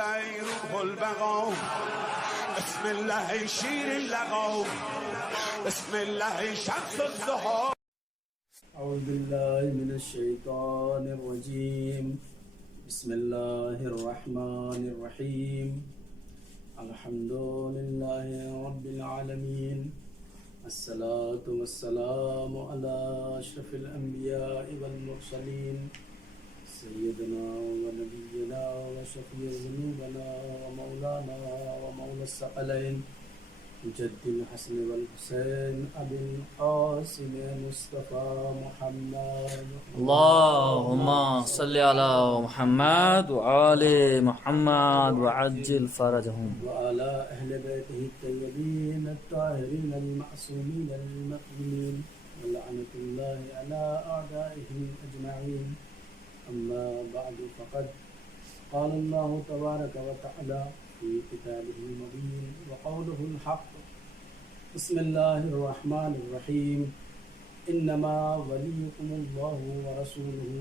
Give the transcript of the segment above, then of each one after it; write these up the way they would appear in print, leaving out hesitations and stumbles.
الله روح البقاء بسم الله شیر اللقاء بسم الله شمس الضحى. أعوذ بالله من الشيطان الرجيم. بسم الله الرحمن الرحيم. الحمد لله رب العالمين. الصلاة والسلام على أشرف الأنبياء والمرسلين سيدنا ونبينا وشفيع ذنوبنا ومولانا ومولى الثقلين جد الحسن والحسين أبي القاسم مصطفى محمد. اللهم صل على محمد وآل محمد وعجل فرجهم وعلى أهل بيته الطيبين الطاهرين المعصومين المكرمين ولعنة الله على أعدائهم أجمعين. أما بعد فقد قال الله تبارك وتعالى في كتابه المبين وقوله الحق. بسم الله الرحمن الرحيم. إنما وليكم الله ورسوله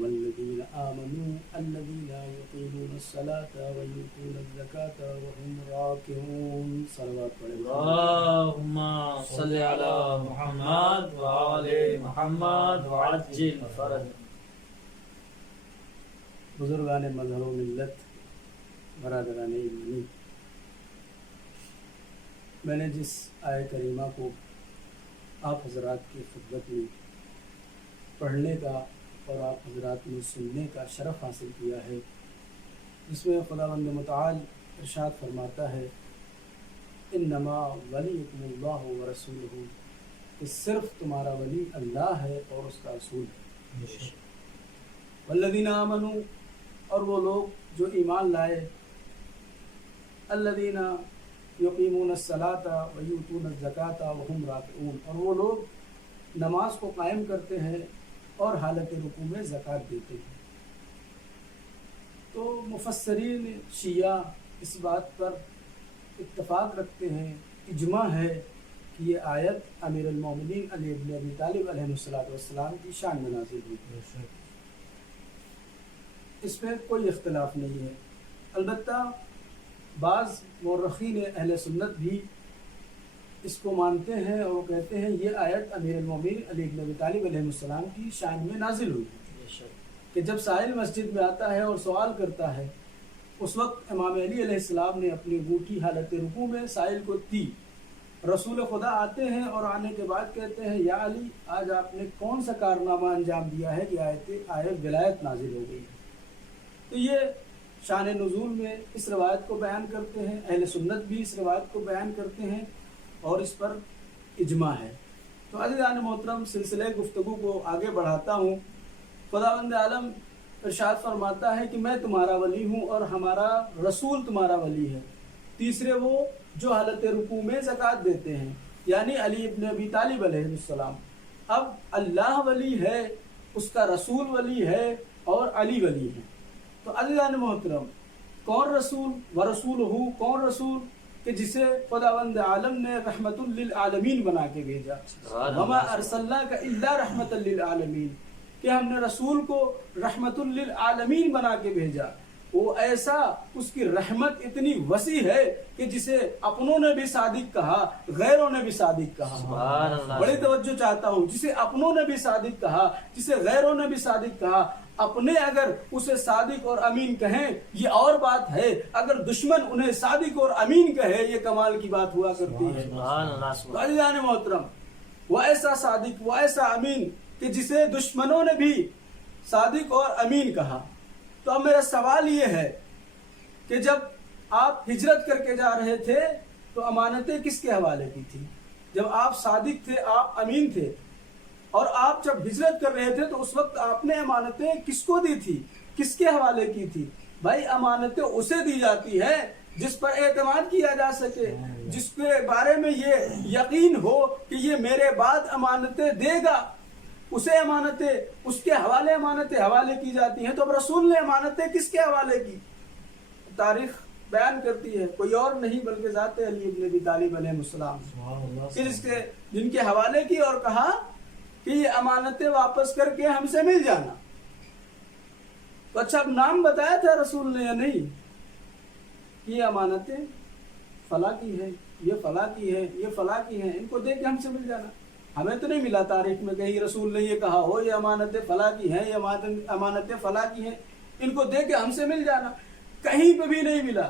والذين آمنوا الذين يقيمون الصلاة ويؤتون الزكاة وهم راكعون. صلوات اللهم صل على محمد وآل محمد وعجل فرجهم. بزرگان مذہب و ملت، برادران ایمانی، میں نے جس آیت کریمہ کو آپ حضرات کی خدمت میں پڑھنے کا اور آپ حضرات میں سننے کا شرف حاصل کیا ہے، جس میں خداوند متعال ارشاد فرماتا ہے انما ولیکم اللہ ورسولہ، کہ صرف تمہارا ولی اللہ ہے اور اس کا رسول ہے. والذین آمنوا، اور وہ لوگ جو ایمان لائے، الذین یقیمون الصلاۃ ویؤتون الزکاۃ وہم راکعون، اور وہ لوگ نماز کو قائم کرتے ہیں اور حالت رکوع میں زکوٰۃ دیتے ہیں. تو مفسرین شیعہ اس بات پر اتفاق رکھتے ہیں، اجماع ہے کہ یہ آیت امیر المومنین علی بن ابی طالب علیہ السلام کی شان میں نازل ہوئی ہے. اس میں کوئی اختلاف نہیں ہے. البتہ بعض مورخین اہل سنت بھی اس کو مانتے ہیں اور وہ کہتے ہیں یہ آیت امیر المومنین علی بن ابی طالب علیہ السلام کی شان میں نازل ہوئی ہے کہ جب سائل مسجد میں آتا ہے اور سوال کرتا ہے، اس وقت امام علی علیہ السلام نے اپنی انگوٹھی حالت رکوع میں سائل کو دی. رسول خدا آتے ہیں اور آنے کے بعد کہتے ہیں یا علی، آج آپ نے کون سا کارنامہ انجام دیا ہے کہ آیت ولایت نازل ہو گئی ہے. تو یہ شان نزول میں اس روایت کو بیان کرتے ہیں، اہل سنت بھی اس روایت کو بیان کرتے ہیں اور اس پر اجماع ہے. تو عزیزان محترم، سلسلہ گفتگو کو آگے بڑھاتا ہوں. خداوند عالم ارشاد فرماتا ہے کہ میں تمہارا ولی ہوں اور ہمارا رسول تمہارا ولی ہے. تیسرے وہ جو حالت رکوع میں زکوٰۃ دیتے ہیں، یعنی علی ابن ابی طالب علیہ السلام. اب اللہ ولی ہے، اس کا رسول ولی ہے اور علی ولی ہے. تو عزیزان محترم، کون رسول ورسولہ، کون رسول کہ جسے خداوند عالم نے رحمت للعالمین بنا کے بھیجا. وما ارسلناک الا رحمت للعالمین، کہ ہم نے رسول کو رحمت للعالمین بنا کے بھیجا. وہ ایسا، اس کی رحمت اتنی وسیع ہے کہ جسے اپنوں نے بھی صادق کہا، غیروں نے بھی صادق کہا. بڑی توجہ چاہتا ہوں، جسے اپنوں نے بھی صادق کہا، جسے غیروں نے بھی صادق کہا. اپنے اگر اسے صادق اور امین کہیں یہ اور بات ہے، اگر دشمن انہیں صادق اور امین کہے یہ کمال کی بات ہوا کرتی ہے. عزیزان محترم، وہ ایسا صادق، وہ ایسا امین کہ جسے دشمنوں نے بھی صادق اور امین کہا. تو اب میرا سوال یہ ہے کہ جب آپ ہجرت کر کے جا رہے تھے تو امانتیں کس کے حوالے کی تھی؟ جب آپ صادق تھے، آپ امین تھے، اور آپ جب ہجرت کر رہے تھے تو اس وقت آپ نے امانتیں کس کو دی تھی، کس کے حوالے کی تھی؟ بھائی امانتیں اسے دی جاتی ہیں جس پر اعتماد کیا جا سکے، جس کے بارے میں یہ یقین ہو کہ یہ میرے بعد امانتیں دے گا، اسے امانتیں، اس کے حوالے امانتیں حوالے کی جاتی ہیں. تو اب رسول نے امانتیں کس کے حوالے کی؟ تاریخ بیان کرتی ہے، کوئی اور نہیں بلکہ ذات علی ابن ابی طالب علیہ السلام، جن کے حوالے کی اور کہا کہ یہ امانتیں واپس کر کے ہم سے مل جانا. تو اچھا اب نام بتایا تھا رسول نے یا نہیں؟ کہ یہ امانتیں فلاں کی ہیں، یہ فلاں کی ہے، یہ فلاں کی ہیں، ان کو دے کے ہم سے مل جانا۔ ہمیں تو نہیں ملا تاریخ میں کہیں رسول نے یہ کہا ہو یہ امانتیں فلاں کی ہیں، یہ امانتیں فلاں کی ہیں، ان کو دے کے ہم سے مل جانا، کہیں پہ بھی نہیں ملا۔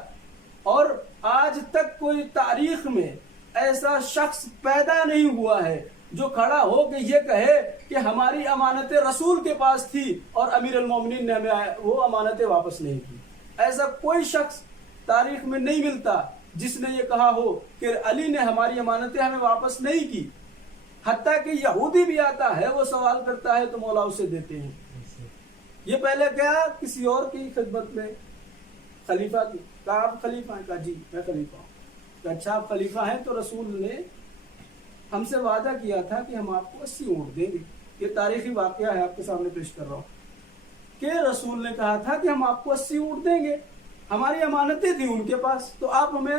اور آج تک کوئی تاریخ میں ایسا شخص پیدا نہیں ہوا ہے جو کھڑا ہو کہ یہ کہے کہ ہماری امانتیں رسول کے پاس تھی اور امیر المومنین نے ہمیں وہ امانتیں واپس نہیں کی۔ ایسا کوئی شخص تاریخ میں نہیں ملتا جس نے یہ کہا ہو کہ علی نے ہماری امانتیں ہمیں واپس نہیں کی۔ حتیٰ کہ یہودی بھی آتا ہے، وہ سوال کرتا ہے تو مولا اسے دیتے ہیں۔ یہ پہلے کیا کسی اور کی خدمت میں خلیفہ کی، کہا آپ خلیفہ ہیں؟ کہا جی میں خلیفہ ہوں۔ کہ اچھا آپ خلیفہ ہیں تو رسول نے ہم سے وعدہ کیا تھا کہ ہم آپ کو 80 اونٹ دیں گے۔ یہ تاریخی واقعہ ہے، آپ کے سامنے پیش کر رہا ہوں کہ رسول نے کہا تھا کہ ہم آپ کو 80 اونٹ دیں گے، ہماری امانتیں تھیں ان کے پاس، تو آپ ہمیں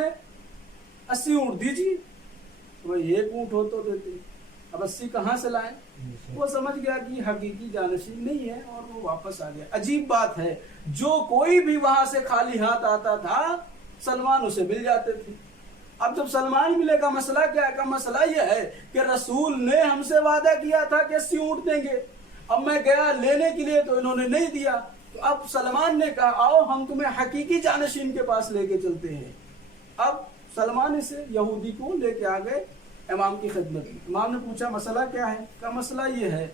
80 اونٹ دیجیے۔ بھائی 1 اونٹ ہو تو دیتے، اب 80 کہاں سے لائیں؟ وہ سمجھ گیا کہ حقیقی جانشین نہیں ہے اور وہ واپس آ گیا۔ عجیب بات ہے، جو کوئی بھی وہاں سے خالی ہاتھ آتا تھا سلمان اسے مل جاتے تھے۔ اب جب سلمان ملے کا مسئلہ کیا ہے؟ کا مسئلہ یہ ہے کہ رسول نے ہم سے وعدہ کیا تھا کہ 80 اونٹ دیں گے، اب میں گیا لینے کے لیے تو انہوں نے نہیں دیا، تو اب سلمان نے کہا آؤ ہم تمہیں حقیقی جانشین کے پاس لے کے چلتے ہیں۔ اب سلمان اسے یہودی کو لے کے آ گئے امام کی خدمت میں۔ امام نے پوچھا مسئلہ کیا ہے؟ کا مسئلہ یہ ہے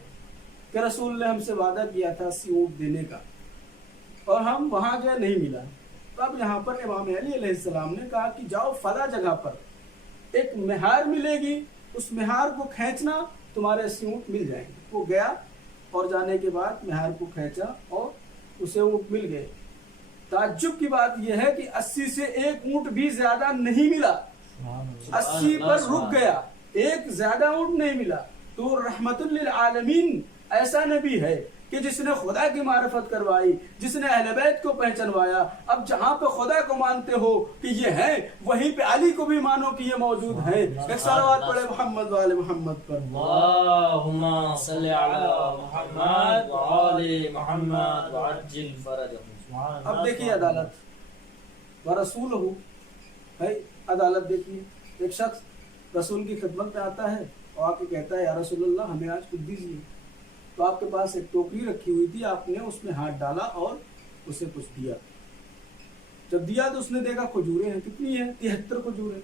کہ رسول نے ہم سے وعدہ کیا تھا 80 اونٹ دینے کا اور ہم وہاں گئے نہیں ملا۔ تو اب یہاں پر امام علی علیہ السلام نے کہا کہ جاؤ فلاں جگہ پر ایک مہار ملے گی، اس مہار کو کھینچنا، تمہارے 80 اونٹ مل جائیں گے۔ وہ گیا اور جانے کے بعد مہار کو کھینچا اور اسے اونٹ مل گئے۔ تعجب کی بات یہ ہے کہ 80 سے 1 اونٹ بھی زیادہ نہیں ملا، 80 پر رک گیا، ایک زیادہ اونٹ نہیں ملا۔ تو رحمت للعالمین ایسا نبی ہے کہ جس نے خدا کی معرفت کروائی، جس نے اہل بیت کو پہچنوایا۔ اب جہاں پہ خدا کو مانتے ہو کہ یہ ہے، وہیں پہ علی کو بھی مانو کہ یہ موجود ہے۔ ایک صلوات پڑھے محمد وآل محمد پر۔ اللہم صلی علی محمد وآل محمد وعجل فرجہ۔ اب دیکھیے عدالت ورسولہ ہے، عدالت دیکھیے، ایک شخص رسول کی خدمت میں آتا ہے اور آ کے کہتا ہے یا رسول اللہ ہمیں آج کچھ دیجیے۔ تو آپ کے پاس ایک ٹوکری رکھی ہوئی تھی، آپ نے اس میں ہاتھ ڈالا اور اسے کچھ دیا۔ جب دیا تو اس نے دیکھا کھجوریں ہیں، کتنی ہیں؟ 73 کھجوریں۔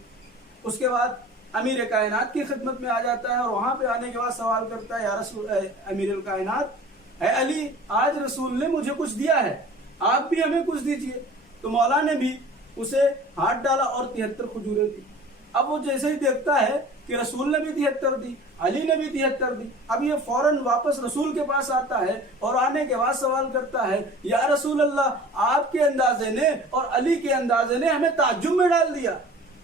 اس کے بعد امیر کائنات کی خدمت میں آ جاتا ہے اور وہاں پہ آنے کے بعد سوال کرتا ہے یا رسول امیر الکائنات، اے علی آج رسول نے مجھے کچھ دیا ہے، آپ بھی ہمیں کچھ دیجیے۔ تو مولا نے بھی اسے ہاتھ ڈالا اور 73 کھجوریں دی۔ اب وہ جیسے ہی دیکھتا ہے کہ رسول نے بھی 73 دی، علی نے بھی 73 دی، اب یہ فوراً واپس رسول کے پاس آتا ہے اور آنے کے بعد سوال کرتا ہے یا رسول اللہ آپ کے اندازے نے اور علی کے اندازے نے ہمیں تعجب میں ڈال دیا۔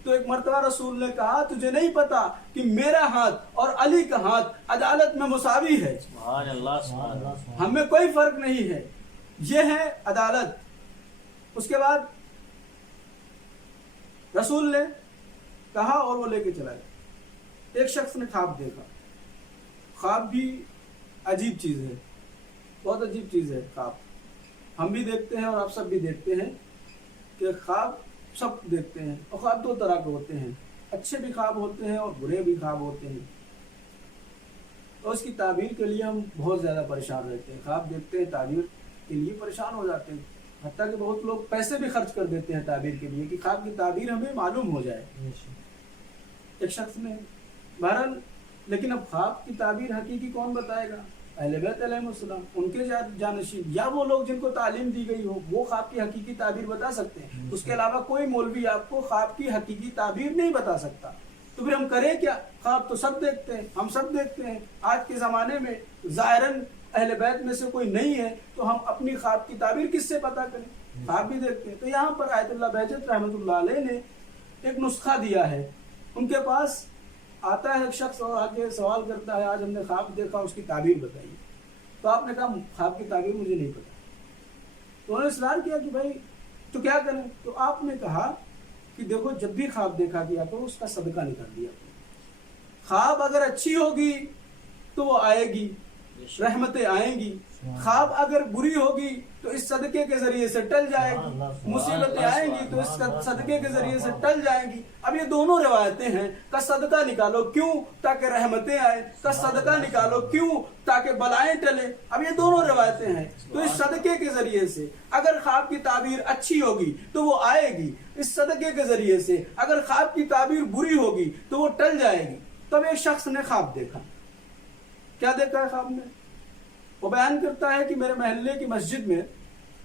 تو ایک مرتبہ رسول نے کہا تجھے نہیں پتا کہ میرا ہاتھ اور علی کا ہاتھ عدالت میں مساوی ہے، سبحان اللہ سبحان اللہ، ہمیں کوئی فرق نہیں ہے، یہ ہے عدالت۔ اس کے بعد رسول نے کہا اور وہ لے کے چلا گیا۔ ایک شخص نے خواب دیکھا، خواب بھی عجیب چیز ہے، بہت عجیب چیز ہے خواب، ہم بھی دیکھتے ہیں اور آپ سب بھی دیکھتے ہیں کہ خواب سب دیکھتے ہیں، اور خواب 2 طرح کے ہوتے ہیں، اچھے بھی خواب ہوتے ہیں اور برے بھی خواب ہوتے ہیں۔ اور اس کی تعبیر کے لیے ہم بہت زیادہ پریشان رہتے ہیں، خواب دیکھتے ہیں تعبیر کے لیے پریشان ہو جاتے ہیں، حتیٰ کہ بہت لوگ پیسے بھی خرچ کر دیتے ہیں تعبیر کے لیے کہ خواب کی تعبیر ہمیں معلوم ہو جائے۔ ایک شخص نے بہرحال، لیکن اب خواب کی تعبیر حقیقی کون بتائے گا؟ اہل بیت علیہ السلام، ان کے جانشین یا وہ لوگ جن کو تعلیم دی گئی ہو، وہ خواب کی حقیقی تعبیر بتا سکتے ہیں۔ اس کے علاوہ کوئی مولوی آپ کو خواب کی حقیقی تعبیر نہیں بتا سکتا۔ تو پھر ہم کریں کیا؟ خواب تو سب دیکھتے ہیں، ہم سب دیکھتے ہیں۔ آج کے زمانے میں ظاہراً اہل بیت میں سے کوئی نہیں ہے تو ہم اپنی خواب کی تعبیر کس سے پتا کریں؟ خواب بھی دیکھتے ہیں۔ تو یہاں پر آیت اللہ بہجت رحمۃ اللہ علیہ نے ایک نسخہ دیا ہے۔ ان کے پاس آتا ہے ایک شخص اور آگے سوال کرتا ہے آج ہم نے خواب دیکھا، اس کی تعبیر بتائیے۔ تو آپ نے کہا خواب کی تعبیر مجھے نہیں پتا۔ تو انہوں نے اصرار کیا کہ بھائی تو کیا کریں؟ تو آپ نے کہا کہ دیکھو جب بھی خواب دیکھا کیا کرو اس کا صدقہ نکال دیا کرو۔ خواب اگر اچھی ہوگی تو وہ آئے گی، رحمتیں آئیں گی، خواب اگر بری ہوگی تو اس صدقے کے ذریعے سے ٹل جائے گی، مصیبتیں آئیں گی تو اس صدقے کے ذریعے سے ٹل جائیں گی۔ اب یہ دونوں روایتیں ہیں، کا صدقہ نکالو کیوں؟ تاکہ رحمتیں آئے، کا صدقہ نکالو کیوں؟ تاکہ بلائیں ٹلے۔ اب یہ دونوں روایتیں ہیں، تو اس صدقے کے ذریعے سے اگر خواب کی تعبیر اچھی ہوگی تو وہ آئے گی، اس صدقے کے ذریعے سے اگر خواب کی تعبیر بری ہوگی تو وہ ٹل جائے گی۔ تب ایک شخص نے خواب دیکھا، کیا دیکھا ہے خواب میں؟ وہ بیان کرتا ہے کہ میرے محلے کی مسجد میں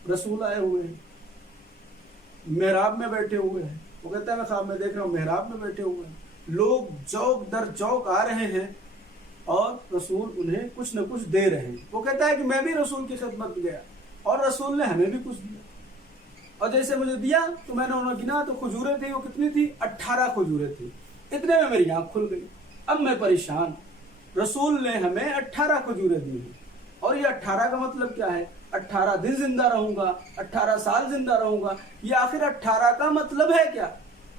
رسول آئے ہوئے ہیں، محراب میں بیٹھے ہوئے ہیں۔ وہ کہتا ہے میں خواب میں دیکھ رہا ہوں محراب میں بیٹھے ہوئے ہیں، لوگ چوک در چوک آ رہے ہیں اور رسول انہیں کچھ نہ کچھ دے رہے ہیں۔ وہ کہتا ہے کہ میں بھی رسول کی خدمت گیا اور رسول نے ہمیں بھی کچھ دیا، اور جیسے مجھے دیا تو میں نے انہیں گنا تو کھجوریں تھی، وہ کتنی تھی؟ 18 کھجوریں تھی۔ اتنے میں میری آنکھ کھل گئی، اب میں پریشان، رسول نے ہمیں 18 کھجوریں دی ہیں، اور یہ 18 کا مطلب کیا ہے؟ 18 دن زندہ رہوں گا، 18 سال زندہ رہوں گا، یہ آخر 18 کا مطلب ہے کیا؟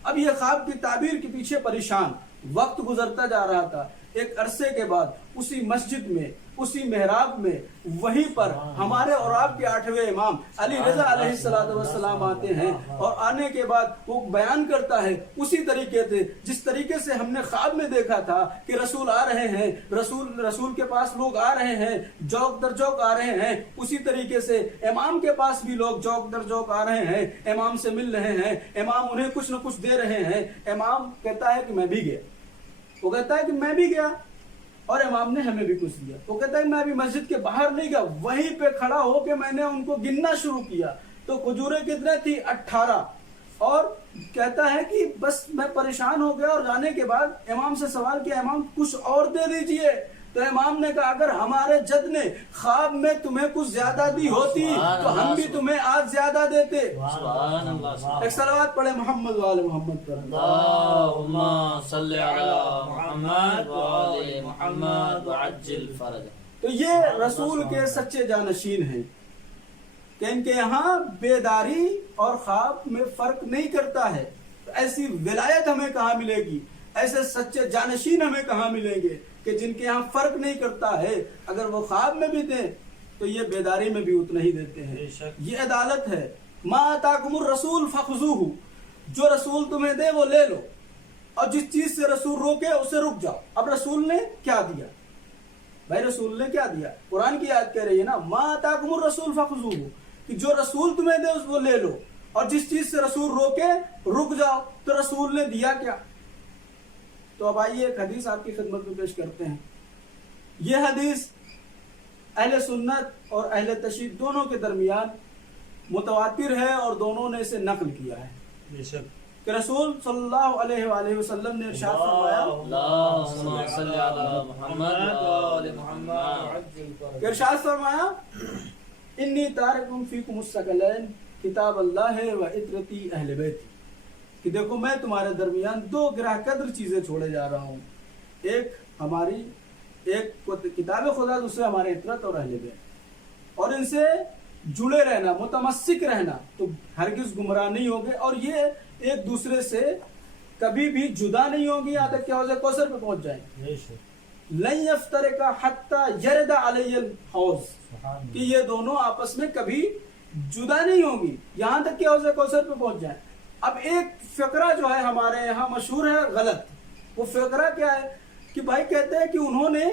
اب یہ خواب کی تعبیر کے پیچھے پریشان، وقت گزرتا جا رہا تھا۔ ایک عرصے کے بعد اسی مسجد میں، اسی محراب میں، وہیں پر ہمارے اور آپ کے 8ویں امام علی رضا علیہ السلام آتے ہیں، اور آنے کے بعد وہ بیان کرتا ہے اسی طریقے سے جس طریقے سے ہم نے خواب میں دیکھا تھا کہ رسول آ رہے ہیں، رسول کے پاس لوگ آ رہے ہیں، جوک در جوک آ رہے ہیں، اسی طریقے سے امام کے پاس بھی لوگ جوک در جوک آ رہے ہیں، امام سے مل رہے ہیں، امام انہیں کچھ نہ کچھ دے رہے ہیں۔ امام کہتا ہے کہ میں بھی گیا، وہ کہتا ہے کہ میں بھی گیا اور امام نے ہمیں بھی کچھ دیا۔ وہ کہتا ہے کہ میں ابھی مسجد کے باہر نہیں گیا، وہیں پہ کھڑا ہو کے میں نے ان کو گننا شروع کیا تو کھجوریں کتنے تھی؟ 18۔ اور کہتا ہے کہ بس میں پریشان ہو گیا، اور جانے کے بعد امام سے سوال کیا امام کچھ اور دے دیجئے، تو امام نے کہا اگر ہمارے جد نے خواب میں تمہیں کچھ زیادہ دی ہوتی تو ہم بھی تمہیں آج زیادہ دیتے۔ ایک صلوات پڑھے محمد وآل محمد پر۔ اللہم صلی علی محمد وآل محمد وعجل فرجہ۔ تو یہ رسول کے سچے جانشین ہیں کہ ان کے یہاں بیداری اور خواب میں فرق نہیں کرتا ہے۔ تو ایسی ولایت ہمیں کہاں ملے گی؟ ایسے سچے جانشین ہمیں کہاں ملیں گے کہ جن کے یہاں فرق نہیں کرتا ہے؟ اگر وہ خواب میں بھی دیں تو یہ بیداری میں بھی اتنا ہی دیتے ہیں۔ یہ عدالت ہے۔ ما آتاکم الرسول فخذوہ، جو رسول تمہیں دے وہ لے لو، اور جس چیز سے رسول روکے اسے رک جاؤ۔ اب رسول نے کیا دیا بھائی؟ رسول نے کیا دیا؟ قرآن کی آیت کہہ رہی ہے نا ما آتاکم الرسول فخذوہ، کہ جو رسول تمہیں دے وہ لے لو، اور جس چیز سے رسول روکے رک جاؤ۔ تو رسول نے دیا کیا؟ تو اب آئیے ایک حدیث آپ کی خدمت میں پیش کرتے ہیں۔ یہ حدیث اہل سنت اور اہل تشیع دونوں کے درمیان متواتر ہے، اور دونوں نے اسے نقل کیا ہے کہ رسول صلی اللہ علیہ وآلہ وسلم نے ارشاد فرمایا، اللہم صلی علی محمد وآل محمد، کہ ارشاد فرمایا انی تارکم فیکم الثقلین کتاب اللہ و عطرتی اہل بیت، کہ دیکھو میں تمہارے درمیان 2 گراہ قدر چیزیں چھوڑے جا رہا ہوں، ایک ہماری ایک کتاب خدا، دوسرے ہمارے عطرت اور اہل بیت، اور ان سے جڑے رہنا، متمسک رہنا، تو ہرگز گمراہ نہیں ہوگے، اور یہ ایک دوسرے سے کبھی بھی جدا نہیں ہوگی یہاں تک کہ حوض کوثر پہ پہنچ جائیں۔ لن یفترقا حتی یرد علی الحوض، کہ یہ دونوں آپس میں کبھی جدا نہیں ہوں گی یہاں تک کہ حوض کوثر پہ پہنچ جائیں۔ اب ایک فقرہ جو ہے ہمارے یہاں مشہور ہے غلط، وہ فقرہ کیا ہے کہ بھائی کہتے ہیں کہ انہوں نے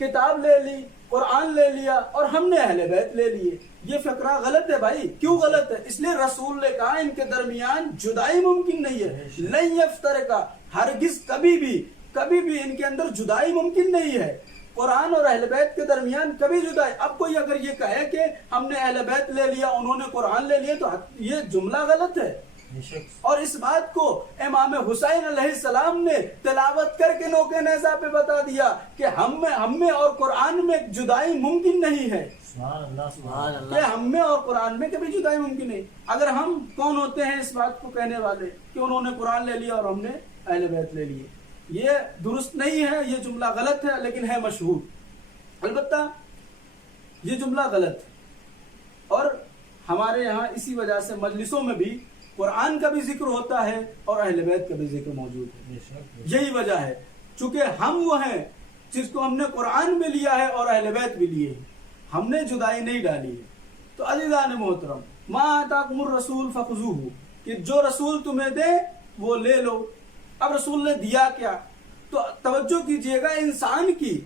کتاب لے لی، قرآن لے لیا، اور ہم نے اہل بیت لے لیے۔ یہ فقرہ غلط ہے بھائی۔ کیوں غلط ہے؟ اس لیے رسول نے کہا ان کے درمیان جدائی ممکن نہیں ہے، لن یفترقا، ہرگز کبھی بھی ان کے اندر جدائی ممکن نہیں ہے۔ قرآن اور اہل بیت کے درمیان کبھی جدائی، اب کوئی اگر یہ کہے کہ ہم نے اہل بیت لے لیا انہوں نے قرآن لے لیا، تو یہ جملہ غلط ہے۔ اور اس بات کو امام حسین علیہ السلام نے تلاوت کر کے نوکے نیزہ پہ بتا دیا کہ ہم میں اور قرآن میں جدائی ممکن نہیں ہے، کہ ہم میں اور قرآن میں کبھی جدائی ممکن نہیں۔ اگر ہم کون ہوتے ہیں اس بات کو کہنے والے کہ انہوں نے قرآن لے لیا اور ہم نے اہل بیت لے لیے؟ یہ درست نہیں ہے، یہ جملہ غلط ہے، لیکن ہے مشہور۔ البتہ یہ جملہ غلط ہے، اور ہمارے یہاں اسی وجہ سے مجلسوں میں بھی قرآن کا بھی ذکر ہوتا ہے اور اہل بیت کا بھی ذکر موجود ہے۔ یہی وجہ ہے، چونکہ ہم وہ ہیں جس کو ہم نے قرآن میں لیا ہے اور اہل بیت بھی لیے ہیں۔ ہم نے جدائی نہیں ڈالی ہے۔ تو عزیزان محترم، ما آتاکم الرسول فخذوہ، کہ جو رسول تمہیں دے وہ لے لو۔ اب رسول نے دیا کیا؟ تو توجہ کیجئے گا، انسان کی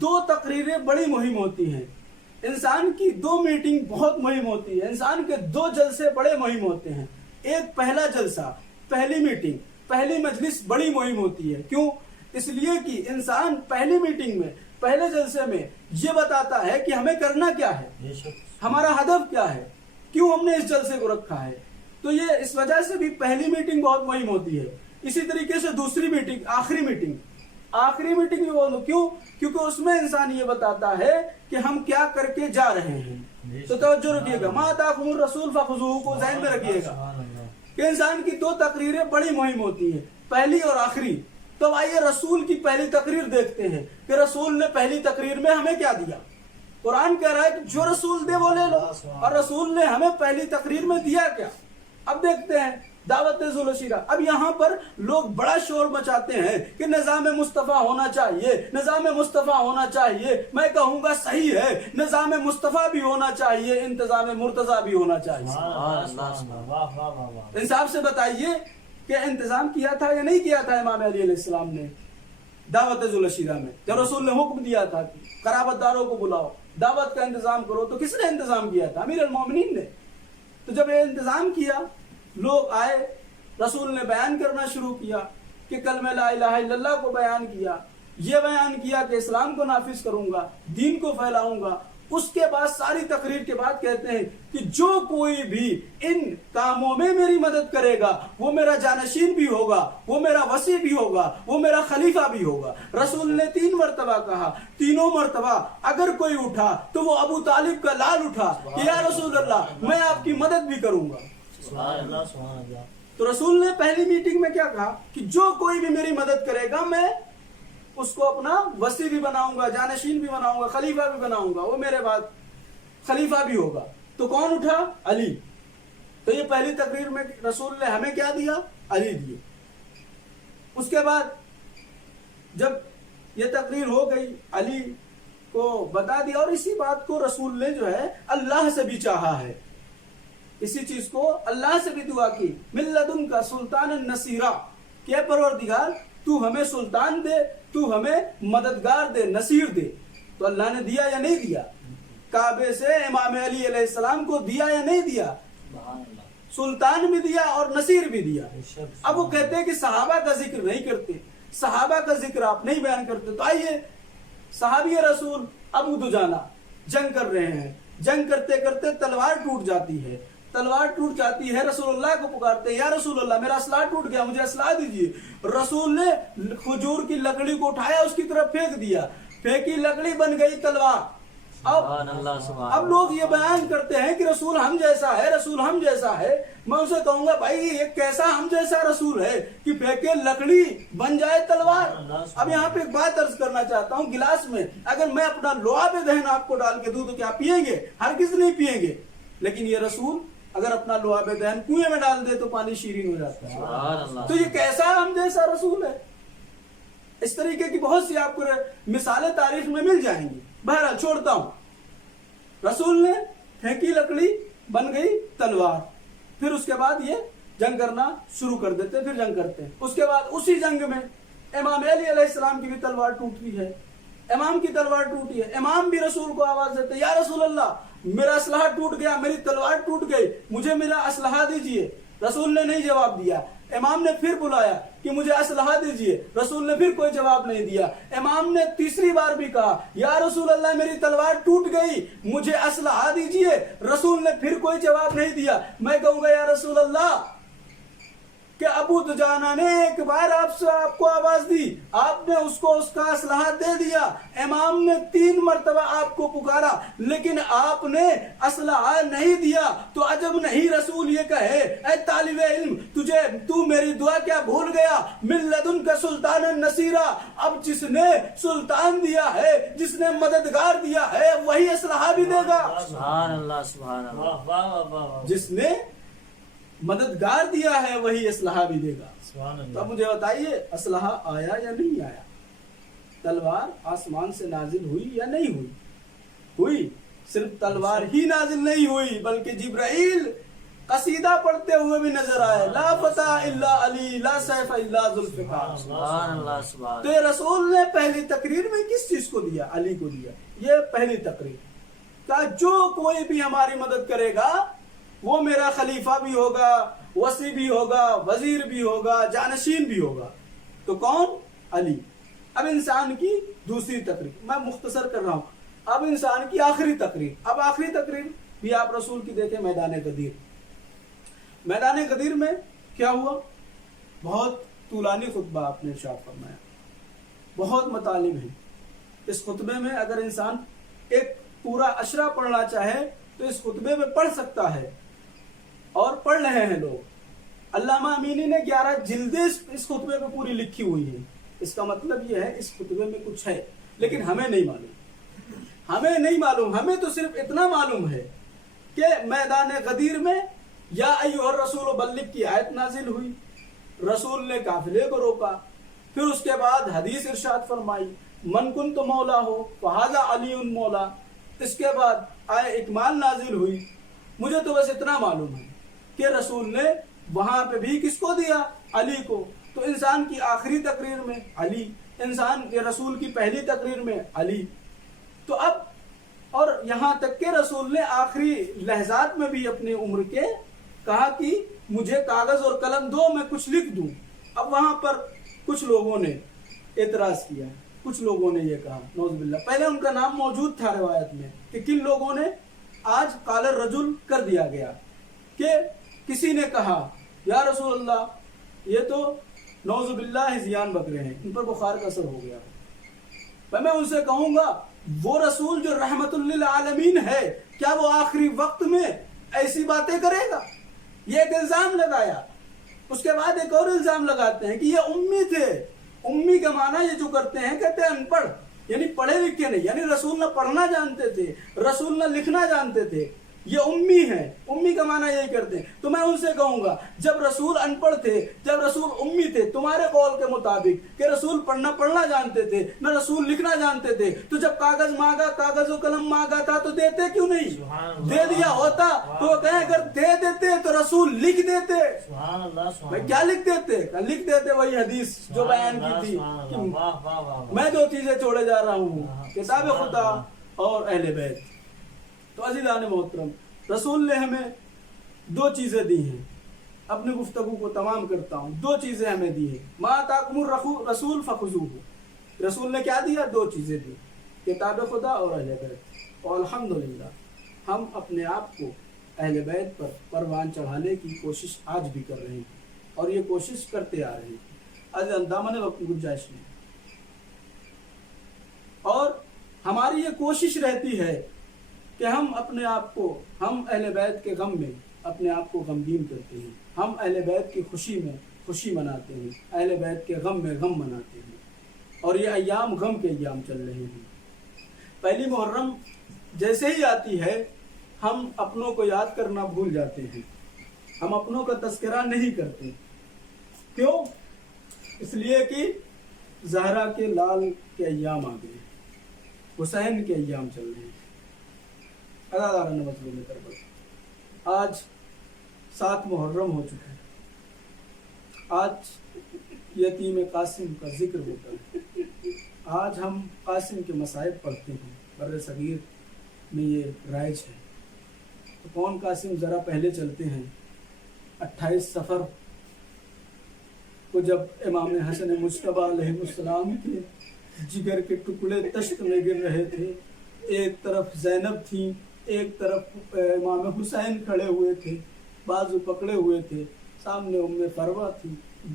2 تقریریں بڑی مہم ہوتی ہیں، انسان کی 2 میٹنگ بہت مہم ہوتی ہے، انسان کے 2 جلسے بڑے مہم ہوتے ہیں۔ ایک پہلا جلسہ، پہلی میٹنگ، پہلی مجلس بڑی مہم ہوتی ہے۔ کیوں؟ اس لیے کہ انسان پہلی میٹنگ میں، پہلے جلسے میں یہ بتاتا ہے کہ ہمیں کرنا کیا ہے، ہمارا ہدف کیا ہے، کیوں ہم نے اس جلسے کو رکھا ہے۔ تو یہ اس وجہ سے بھی پہلی میٹنگ بہت مہم ہوتی ہے۔ اسی طریقے سے دوسری میٹنگ، آخری میٹنگ بھی بولو، کیوں؟ کیونکہ اس میں انسان یہ بتاتا ہے کہ ہم کیا کر کے جا رہے ہیں۔ تو توجہ رکھیے گا، ما آتاکم الرسول فخذوہ کو ذہن میں رکھیے گا کہ انسان کی 2 تقریریں بڑی مہم ہوتی ہیں، پہلی اور آخری۔ تو آئیے رسول کی پہلی تقریر دیکھتے ہیں کہ رسول نے پہلی تقریر میں ہمیں کیا دیا۔ قرآن کہہ رہا ہے کہ جو رسول دے وہ لے لو، اور رسول نے ہمیں پہلی تقریر میں دیا کیا؟ اب دیکھتے ہیں دعوت ذو الشیرہ۔ اب یہاں پر لوگ بڑا شور مچاتے ہیں کہ نظام مصطفیٰ ہونا چاہیے، نظام مصطفیٰ ہونا چاہیے۔ میں کہوں گا صحیح ہے، نظام مصطفیٰ بھی ہونا چاہیے، انتظام مرتضیٰ بھی ہونا چاہیے۔ انصاف سے بتائیے کہ انتظام کیا تھا یا نہیں کیا تھا امام علی علیہ السلام نے دعوت ذو الشیرہ میں؟ جب رسول نے حکم دیا تھا کہ قرابت داروں کو بلاؤ، دعوت کا انتظام کرو، تو کس نے انتظام کیا تھا؟ امیر المومنین نے۔ تو جب یہ انتظام کیا، لوگ آئے، رسول نے بیان کرنا شروع کیا کہ کلمہ لا الہ الا اللہ کو بیان کیا، یہ بیان کیا کہ اسلام کو نافذ کروں گا، دین کو پھیلاؤں گا۔ اس کے بعد ساری تقریر کے بعد کہتے ہیں کہ جو کوئی بھی ان کاموں میں میری مدد کرے گا وہ میرا جانشین بھی ہوگا، وہ میرا وصی بھی ہوگا، وہ میرا خلیفہ بھی ہوگا۔ رسول نے 3 مرتبہ کہا، تینوں مرتبہ اگر کوئی اٹھا تو وہ ابو طالب کا لال اٹھا کہ یا رسول اللہ میں آپ کی مدد بھی کروں گا۔ تو رسول نے پہلی میٹنگ میں کیا کہا کہ جو کوئی بھی میری مدد کرے گا میں اس کو اپنا وصی بھی بناؤں گا، جانشین بھی بناؤں گا، خلیفہ بھی بناؤں گا، وہ میرے بعد خلیفہ بھی ہوگا۔ تو کون اٹھا؟ علی۔ تو یہ پہلی تقریر میں رسول نے ہمیں کیا دیا؟ علی دیے۔ اس کے بعد جب یہ تقریر ہو گئی، علی کو بتا دیا، اور اسی بات کو رسول نے جو ہے اللہ سے بھی چاہا ہے، اسی چیز کو اللہ سے بھی دعا کی، من لدن کا سلطان النصیرہ، کہ پروردگار تو ہمیں سلطان دے، تو ہمیں مددگار دے، نصیر دے۔ تو اللہ نے دیا یا نہیں دیا؟ کعبے سے امام علی علیہ السلام کو دیا یا نہیں دیا؟ سلطان بھی دیا اور نصیر بھی دیا۔ اب وہ کہتے ہیں کہ صحابہ کا ذکر نہیں کرتے، صحابہ کا ذکر آپ نہیں بیان کرتے۔ تو آئیے، صحابی رسول ابو دجانہ جنگ کر رہے ہیں، جنگ کرتے کرتے تلوار ٹوٹ جاتی ہے، تلوار ٹوٹ جاتی ہے، رسول اللہ کو پکارتے ہیں، یا رسول اللہ میرا اسلحہ ٹوٹ گیا، مجھے اسلحہ دیجیے۔ رسول نے کھجور کی لکڑی کو اٹھایا، اس کی طرف پھینک دیا، پھینکی لکڑی بن گئی تلوار۔ اب لوگ یہ بیان کرتے ہیں کہ رسول ہم جیسا ہے، رسول ہم جیسا ہے۔ میں اسے کہوں گا بھائی یہ کیسا ہم جیسا رسول ہے کہ پھینکے لکڑی بن جائے تلوار؟ اب یہاں پہ ایک بات عرض کرنا چاہتا ہوں، گلاس میں اگر میں اپنا لعاب دہن آپ کو ڈال کے دوں تو کیا پیئیں گے؟ ہرگز نہیں پیئیں گے۔ لیکن یہ رسول اگر اپنا لعاب دہن کنویں میں ڈال دے تو پانی شیرین ہو جاتا ہے۔ تو یہ کیسا ہم جیسا رسول ہے؟ اس طریقے کی بہت سی آپ کو مثالیں تاریخ میں مل جائیں گی۔ بہرحال چھوڑتا ہوں، رسول نے پھینکی لکڑی بن گئی تلوار، پھر اس کے بعد یہ جنگ کرنا شروع کر دیتے، پھر جنگ کرتے ہیں۔ اس کے بعد اسی جنگ میں امام علی علیہ السلام کی بھی تلوار ٹوٹتی ہے، امام کی تلوار ٹوٹی ہے، امام بھی رسول کو آواز دیتے یا رسول اللہ میرا اسلحہ ٹوٹ گیا، میری تلوار ٹوٹ گئی، مجھے میرا اسلحہ دیجئے۔ رسول نے نہیں جواب دیا۔ امام نے پھر بلایا کہ مجھے اسلحہ دیجئے، رسول نے پھر کوئی جواب نہیں دیا۔ امام نے تیسری بار بھی کہا یا رسول اللہ میری تلوار ٹوٹ گئی، مجھے اسلحہ دیجئے، رسول نے پھر کوئی جواب نہیں دیا۔ میں کہوں گا یا رسول اللہ کہ ابو دجانہ نے ایک بار آپ کو آواز دی، آپ نے اس کو اس کا اسلحہ دے دیا، امام نے 3 مرتبہ آپ کو پکارا لیکن آپ نے اسلحہ نہیں دیا، تو عجب نہیں رسول یہ کہے اے طالب علم تو میری دعا کیا بھول گیا؟ من لدن کا سلطان النصیرہ، اب جس نے سلطان دیا ہے، جس نے مددگار دیا ہے وہی اسلحہ بھی دے گا۔ سبحان اللہ، سبحان اللہ۔ جس نے مددگار دیا ہے وہی اسلحہ بھی دے گا۔ تو اب مجھے بتائیے اسلحہ آیا یا نہیں آیا؟ تلوار آسمان سے نازل ہوئی یا نہیں ہوئی؟ ہوئی۔ صرف تلوار ہی نازل نہیں ہوئی بلکہ جبرائیل قصیدہ پڑھتے ہوئے بھی نظر آئے، لا فتح الا علی لا سیف الا ذوالفقار۔ سبحان اللہ سبحان تو یہ رسول نے پہلی تقریر میں کس چیز کو دیا؟ علی کو دیا۔ یہ پہلی تقریر کہ جو کوئی بھی ہماری مدد کرے گا وہ میرا خلیفہ بھی ہوگا، وصی بھی ہوگا، وزیر بھی ہوگا، جانشین بھی ہوگا۔ تو کون؟ علی۔ اب انسان کی دوسری تقریر میں مختصر کر رہا ہوں، اب انسان کی آخری تقریر۔ اب آخری تقریر بھی آپ رسول کی دیکھیں، میدان غدیر۔ میدان غدیر میں کیا ہوا؟ بہت طولانی خطبہ آپ نے ارشاد فرمایا، بہت مطالب ہیں اس خطبے میں۔ اگر انسان ایک پورا اشرا پڑھنا چاہے تو اس خطبے میں پڑھ سکتا ہے، اور پڑھ رہے ہیں لوگ۔ علامہ امینی نے 11 جلدیں اس خطبے پہ پوری لکھی ہوئی ہیں۔ اس کا مطلب یہ ہے اس خطبے میں کچھ ہے، لیکن ہمیں نہیں معلوم۔ ہمیں تو صرف اتنا معلوم ہے کہ میدان غدیر میں یا ایھا الرسول بلغ کی آیت نازل ہوئی، رسول نے قافلے کو روکا، پھر اس کے بعد حدیث ارشاد فرمائی من کنت مولا ہو فہذا علی مولا، اس کے بعد آیت اکمال نازل ہوئی۔ مجھے تو بس اتنا معلوم ہے کہ رسول نے وہاں پہ بھی کس کو دیا؟ علی کو۔ تو انسان کی آخری تقریر میں علی، انسان کے رسول کی پہلی تقریر میں علی۔ تو اب اور یہاں تک کہ رسول نے آخری لحظات میں بھی اپنی عمر کے کہا کہ مجھے کاغذ اور قلم دو، میں کچھ لکھ دوں۔ اب وہاں پر کچھ لوگوں نے اعتراض کیا، کچھ لوگوں نے یہ کہا نعوذ باللہ، پہلے ان کا نام موجود تھا روایت میں کہ کن لوگوں نے آج قال الرجل کر دیا گیا، کہ کسی نے کہا یا رسول اللہ یہ تو نعوذ باللہ ہذیان بکرے ہیں، ان پر بخار کا اثر ہو گیا۔ میں ان سے کہوں گا وہ رسول جو رحمت للعالمین ہے، کیا وہ آخری وقت میں ایسی باتیں کرے گا؟ یہ ایک الزام لگایا۔ اس کے بعد ایک اور الزام لگاتے ہیں کہ یہ امی تھے۔ امی کا معنی یہ جو کرتے ہیں کہتے ہیں ان پڑھ، یعنی پڑھے لکھے نہیں، یعنی رسول نہ پڑھنا جانتے تھے، رسول نہ لکھنا جانتے تھے، یہ امی ہیں۔ امی کا معنی یہی کرتے ہیں۔ تو میں ان سے کہوں گا جب رسول ان پڑھ تھے، جب رسول امی تھے، تمہارے قول کے مطابق کہ رسول پڑھنا جانتے تھے، نہ رسول لکھنا جانتے تھے، تو جب کاغذ مانگا، کاغذ و قلم مانگا تھا تو دیتے کیوں نہیں؟ دے دیا ہوتا تو وہ کہیں اگر دے دیتے تو رسول لکھ دیتے۔ میں کیا لکھ دیتے وہی حدیث جو بیان کی تھی۔ میں دو چیزیں چھوڑے جا رہا ہوں، کتاب خدا اور اہل بیت۔ تو عزیزان محترم، رسول نے ہمیں دو چیزیں دی ہیں۔ اپنی گفتگو کو تمام کرتا ہوں، دو چیزیں ہمیں دی ہیں۔ ما آتاکم الرسول فخذوہ، رسول نے کیا دیا؟ دو چیزیں دی، کتاب خدا اور اہل بیت۔ اور الحمدللہ ہم اپنے آپ کو اہل بیت پر پروان چڑھانے کی کوشش آج بھی کر رہے ہیں، اور یہ کوشش کرتے آ رہے ہیں۔ عزیزان دامن وقت کی گنجائش نہیں، اور ہماری یہ کوشش رہتی ہے کہ ہم اپنے آپ کو، ہم اہل بیت کے غم میں اپنے آپ کو غمگین کرتے ہیں، ہم اہل بیت کی خوشی میں خوشی مناتے ہیں، اہل بیت کے غم میں غم مناتے ہیں، اور یہ ایام غم کے ایام چل رہے ہیں۔ پہلی محرم جیسے ہی آتی ہے ہم اپنوں کو یاد کرنا بھول جاتے ہیں، ہم اپنوں کا تذکرہ نہیں کرتے۔ کیوں؟ اس لیے کہ زہرا کے لال کے ایام آ گئے، حسین کے ایام چل رہے ہیں۔ آج 7 محرم ہو چکا ہے، آج یتیم قاسم کا ذکر ہوتا ہے، آج ہم قاسم کے مصائب پڑھتے ہیں، بر صغیر میں یہ رائج ہے۔ تو کون قاسم؟ ذرا پہلے چلتے ہیں۔ 28 صفر کو جب امام حسن مجتبیٰ علیہ السلام کے جگر کے ٹکڑے تشت میں گر رہے تھے، ایک طرف زینب تھی، ایک طرف امام حسین کھڑے ہوئے تھے، بازو پکڑے ہوئے تھے، سامنے ام فروہ تھی،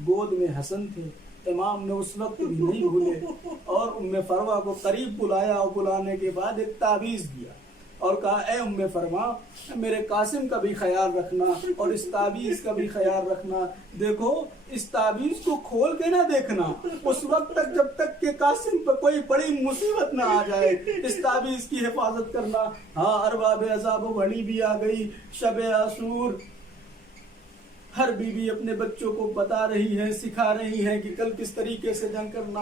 گود میں حسن تھے۔ امام نے اس وقت بھی نہیں بھولے اور ام فروہ کو قریب بلایا، اور بلانے کے بعد ایک تعویذ دیا اور کہا اے ام فروہ میرے قاسم کا بھی خیال رکھنا اور اس تعویذ کا بھی خیال رکھنا۔ دیکھو اس تعویذ کو کھول کے نہ دیکھنا اس وقت تک جب تک کہ قاسم پر کوئی بڑی مصیبت نہ آ جائے، اس تعویذ کی حفاظت کرنا۔ ہاں ارباب عذاب و گھڑی بھی آ گئی، شب عاشور، ہر بیوی اپنے بچوں کو بتا رہی ہے، سکھا رہی ہے کہ کل کس طریقے سے جنگ کرنا۔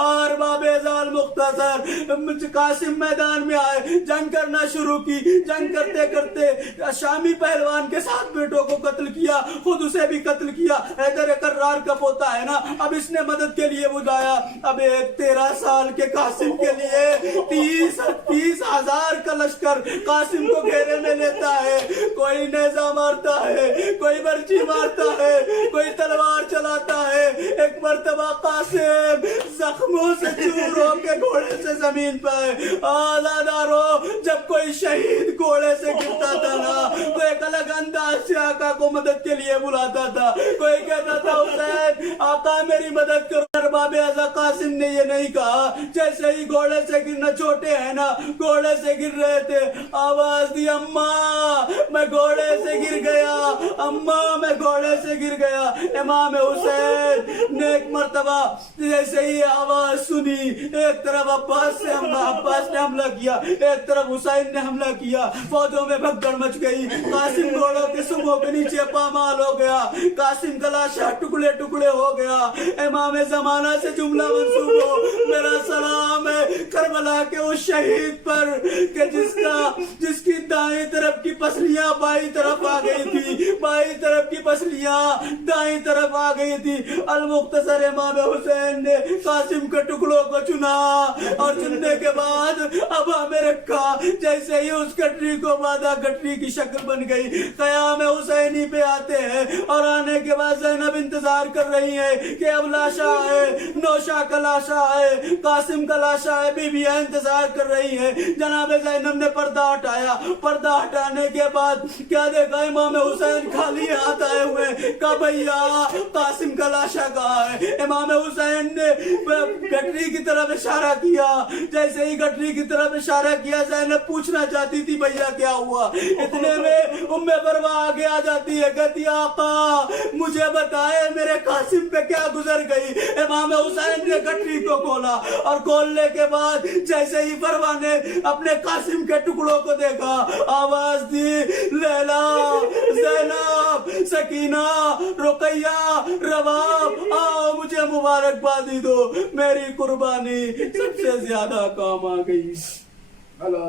اور باب ازال مختصر قاسم میدان میں آئے، جنگ کرنا شروع کی۔ جنگ کرتے کرتے شامی پہلوان کے 7 بیٹوں کو قتل کیا، خود اسے بھی قتل کیا۔ حیدر کرار کا پوتا ہے نا، اب اس نے مدد کے لیے بلایا۔ اب ایک 13 سال کے قاسم کے لیے 30,000 کا لشکر قاسم کو گھیرے میں لیتا ہے۔ کوئی نیزہ مارتا ہے، کوئی برچی مارتا ہے، کوئی تلوار چلاتا ہے۔ ایک مرتبہ قاسم زخموں سے چور ہو کے گھوڑے سے زمین پہ آزادارو، جب کوئی شہید گھوڑے سے گرتا تھا نا تو ایک الگ انداز سے آقا کو مدد کے لیے بلاتا تھا۔ کوئی کہتا تھا حسین آقا میری مدد کرو۔ باب اعظم قاسم نے یہ نہیں کہا، جیسے ہی گھوڑے سے گرنا، چھوٹے ہیں نا، گھوڑے سے گر رہے تھے، آواز دی اماں میں گھوڑے سے گر گیا، اماں میں گھوڑے سے گر گیا۔ امام حسین نے ایک مرتبہ جیسے ہی آواز سنی، ایک طرف عباس نے حملہ کیا، ایک طرف حسین نے حملہ کیا، فوجوں میں بھگدڑ مچ گئی۔ قاسم گھوڑوں کے سنگوں کے نیچے پامال ہو گیا، قاسم کا لاشا ٹکڑے ٹکڑے ہو گیا۔ امام زمانہ سے جملہ منسوب ہو، میرا سلام ہے کربلا کے اس شہید پر کہ جس کی دائیں طرف کی پسلیاں بائیں طرف آ گئی تھی، بائیں طرف کی پسلیاں دائیں طرف آ گئی تھی۔ المختصر امام حسین نے قاسم کے ٹکڑوں کو چنا اور چننے کے بعد ابا میں رکھا، جیسے ہی اس گٹری کو باندھا گٹری کی شکل بن گئی۔ قیام حسینی پہ آتے ہیں اور آنے کے بعد زینب انتظار کر رہی ہے کہ اب لاشا ہے، نوشا کا لاشا ہے، قاسم کا لاشا ہے، بیویاں انتظار کر رہی ہیں۔ جناب زینب نے پردہ ہٹایا، پردہ ہٹانے کے بعد کیا دیکھا، امام حسین خالی ہاتھ آئے ہوئے۔ کہا بھیا قاسم کا لاشا کہاں ہے؟ امام حسین نے گٹری کی طرف اشارہ کیا، جیسے ہی گٹری کی طرف اشارہ کیا زینب پوچھنا چاہتی تھی بھیا کیا ہوا، اتنے میں ام فروا آگے آ جاتی ہے، کہتی آقا مجھے بتائے میرے قاسم پہ کیا گزر گئی۔ امام حسین نے گٹری کو کھولا اور کھولنے کے بعد جیسے ہی فروا نے اپنے قاسم کے ٹکڑوں کو دیکھا، آواز دی لیلا، زینب، سکینہ، رقیہ، رواب آؤ مجھے مبارکبادی دو، میری قربانی سب سے زیادہ کام آ گئی۔ اللہ